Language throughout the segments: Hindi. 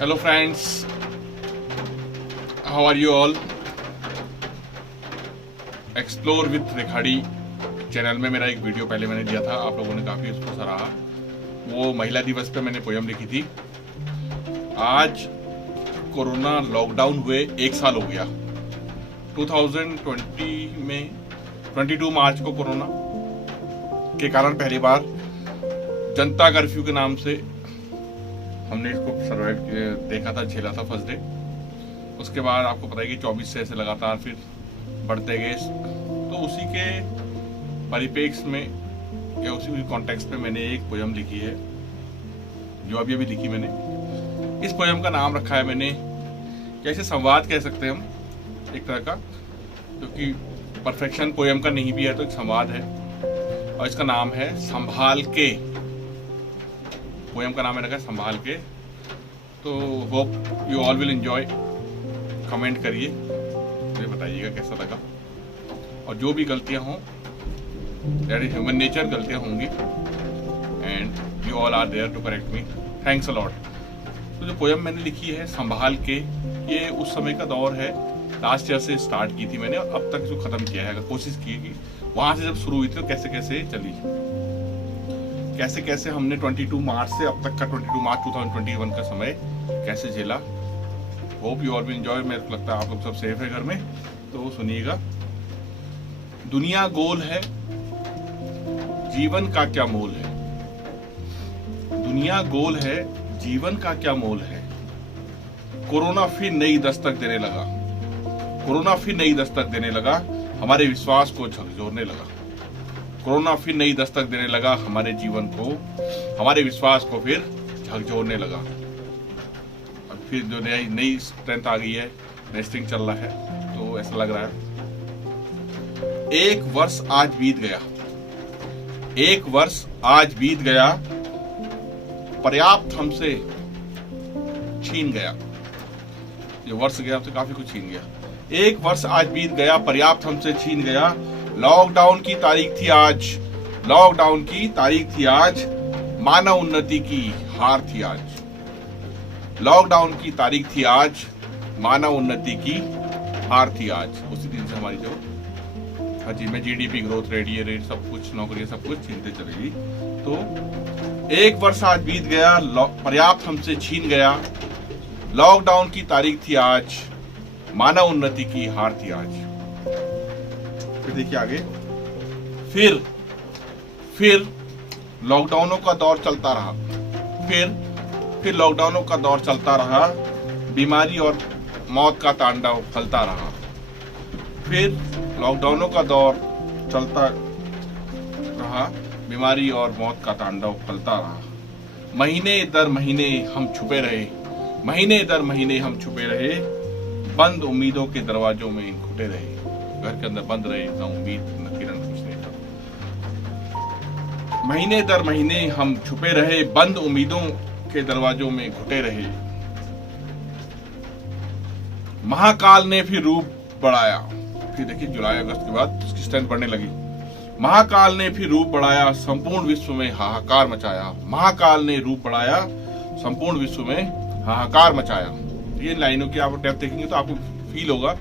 Hello friends, how are you all. Explore with Rekhadi channel में मेरा एक वीडियो पहले मैंने दिया था, आप लोगों ने काफ़ी उसको सराहा। वो महिला दिवस पे मैंने पोयम लिखी थी। आज कोरोना लॉकडाउन हुए 1 साल हो गया। 2020 में 22 मार्च को कोरोना के कारण पहली बार जनता कर्फ्यू के नाम से हमने इसको सर्वाइव देखा था, झेला था फर्स्ट डे। उसके बाद आपको पता है कि 24 से ऐसे लगातार फिर बढ़ते गए। तो उसी के परिप्रेक्ष्य में या उसी कॉन्टेक्स्ट में मैंने एक पोयम लिखी है, जो अभी अभी लिखी मैंने। इस पोयम का नाम रखा है मैंने, कैसे संवाद कह सकते हैं हम एक तरह का, क्योंकि परफेक्शन पोयम का नहीं भी है तो एक संवाद है। और इसका नाम है संभाल के। पोयम का नाम है रखा है संभाल के। तो hope you all will enjoy. Comment करिए, मुझे बताइएगा कैसा लगा। और जो भी गलतियां हों, दैट इज ह्यूमन नेचर, गलतियां होंगी and you all are there to correct me. Thanks a lot. तो जो पोयम मैंने लिखी है संभाल के, ये उस समय का दौर है। लास्ट ईयर से स्टार्ट की थी मैंने और अब तक जो खत्म किया है, अगर कोशिश की कि वहां से जब शुरू हुई थी तो कैसे कैसे चली, कैसे कैसे हमने 22 मार्च से अब तक का 22 मार्च 2021 का समय कैसे झेला। Hope you all will enjoy. मेरे को लगता है आप लोग सब सेफ है घर में, तो सुनिएगा। दुनिया गोल है, जीवन का क्या मोल है। दुनिया गोल है, जीवन का क्या मोल है। कोरोना फिर नई दस्तक देने लगा। कोरोना फिर नई दस्तक देने लगा, हमारे विश्वास को झकझोरने लगा। कोरोना फिर नई दस्तक देने लगा, हमारे जीवन को, हमारे विश्वास को फिर झकझोरने लगा। अब फिर जो नई स्ट्रेंथ आ गई है, नेस्टिंग चल रहा है, तो ऐसा लग रहा है। एक वर्ष आज बीत गया, एक वर्ष आज बीत गया, पर्याप्त हमसे छीन गया। ये वर्ष गया, हमसे काफी कुछ छीन गया। एक वर्ष आज बीत गया, पर्याप्त हमसे छीन गया। लॉकडाउन की तारीख थी आज, लॉकडाउन की तारीख थी आज, मानव उन्नति की हार थी आज। लॉकडाउन की तारीख थी आज, मानव उन्नति की हार थी आज। उसी दिन से हमारी जो हर चीज में जीडीपी ग्रोथ रेट, ये रेट, सब कुछ, नौकरी, सब कुछ छीनते चलेगी। तो एक वर्ष आज बीत गया, पर्याप्त हमसे छीन गया। लॉकडाउन की तारीख थी आज, मानव उन्नति की हार थी आज। फिर देखिए आगे, फिर लॉकडाउनों का दौर चलता रहा। फिर लॉकडाउनों का दौर चलता रहा, बीमारी और मौत का तांडव फलता रहा। फिर लॉकडाउनों का दौर चलता रहा, बीमारी और मौत का तांडव फलता रहा। महीने दर महीने हम छुपे रहे, महीने दर महीने हम छुपे रहे, बंद उम्मीदों के दरवाजों में घुटे रहे। घर के अंदर बंद रहे, न उम्मीद न किरण, कुछ नहीं था। महीने दर महीने हम छुपे रहे, बंद उम्मीदों के दरवाजों में घुटे रहे। महाकाल ने फिर रूप बढ़ाया। फिर देखिए जुलाई अगस्त के बाद उसकी स्ट्रेंथ बढ़ने लगी। महाकाल ने फिर रूप बढ़ाया, संपूर्ण विश्व में हाहाकार मचाया। महाकाल ने रूप बढ़ाया, संपूर्ण विश्व में हाहाकार मचाया। ये लाइनों की आप डेप्थ देखेंगे तो आपको फील होगा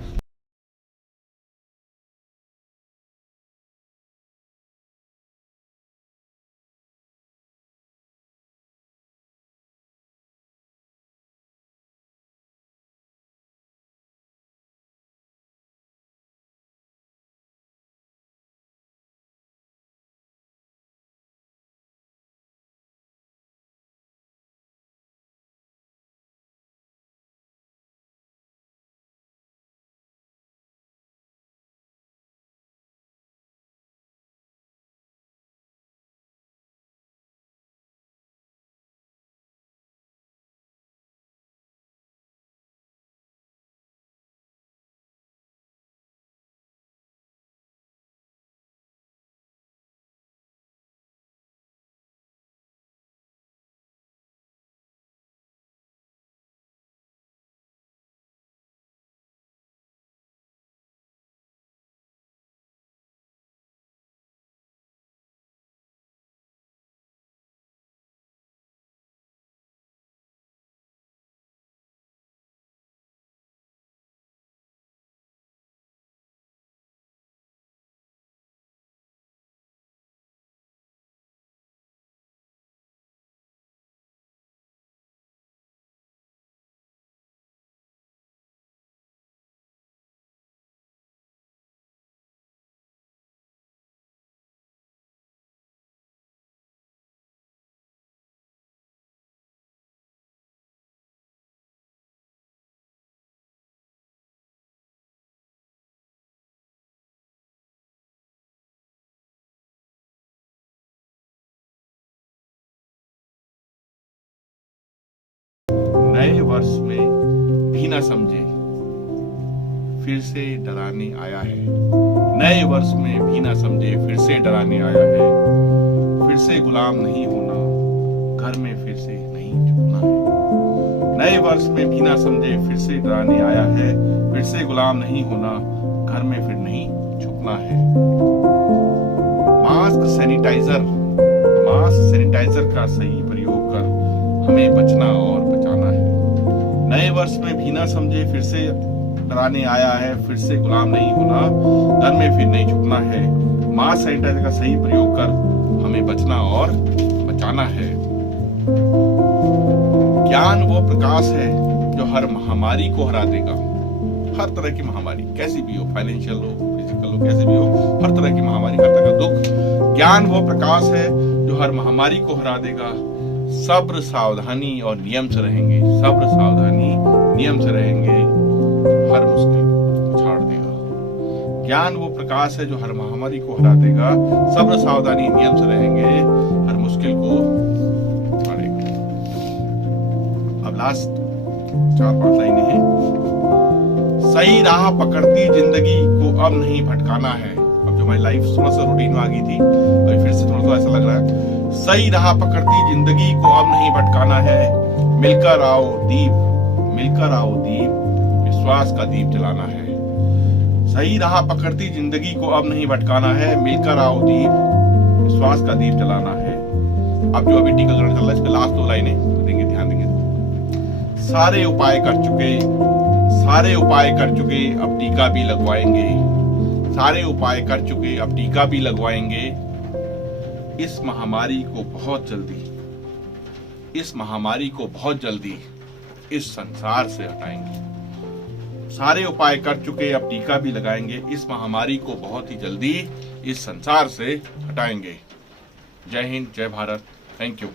वर्ष में भी न समझे फिर से डराने आया है। नए वर्ष में भी न समझे फिर से डराने आया है। फिर से गुलाम नहीं होना, घर में फिर से नहीं झुकना है। नए वर्ष में भी न समझे फिर से डराने आया है। फिर से गुलाम नहीं होना, घर में फिर नहीं झुकना है। मास्क सैनिटाइजर का सही प्रयोग कर हमें बचना और बचाना है। नए वर्ष में भी न समझे फिर से डराने आया है। फिर से गुलाम नहीं होना, घर में फिर नहीं झुकना है। मास्क सैनिटाइजर का सही प्रयोग कर हमें बचना और बचाना है। ज्ञान वो प्रकाश है जो हर महामारी को हरा देगा। हर तरह की महामारी कैसी भी हो, फाइनेंशियल हो, फिजिकल हो, कैसी भी हो, हर तरह की महामारी, हर तरह का दुख, ज्ञान वो प्रकाश है जो हर महामारी को हरा देगा। सब्र सावधानी और नियम से रहेंगे, सब्र सावधानी नियम से रहेंगे, हर मुश्किल को छाड़ देगा। ज्ञान वो प्रकाश है जो हर महामारी को हरा देगा। सब्र सावधानी नियम से रहेंगे, हर मुश्किल को छाड़ेगा। अब लास्ट 4-5 लाइनें हैं। सही राह पकड़ती जिंदगी को अब नहीं भटकाना है। अब जो हमारी लाइफ थोड़ा सा रूटीन में आ गई थी, अभी फिर से थोड़ा ऐसा लग रहा है। सही राह पकड़ती जिंदगी को अब नहीं भटकाना है। मिलकर आओ दीप, विश्वास का दीप जलाना है। सही राह पकड़ती जिंदगी को अब नहीं भटकाना है। मिलकर आओ दीप, विश्वास का दीप जलाना है। अब जो अभी टीकाकरण चल रहा है, इस पे लास्ट 2 लाइनें देंगे, ध्यान देंगे। सारे उपाय कर चुके अब टीका भी लगवाएंगे। सारे उपाय कर चुके अब टीका भी लगवाएंगे। इस महामारी को बहुत जल्दी इस संसार से हटाएंगे। सारे उपाय कर चुके अब टीका भी लगाएंगे। इस महामारी को बहुत ही जल्दी इस संसार से हटाएंगे। जय हिंद, जय भारत। Thank you.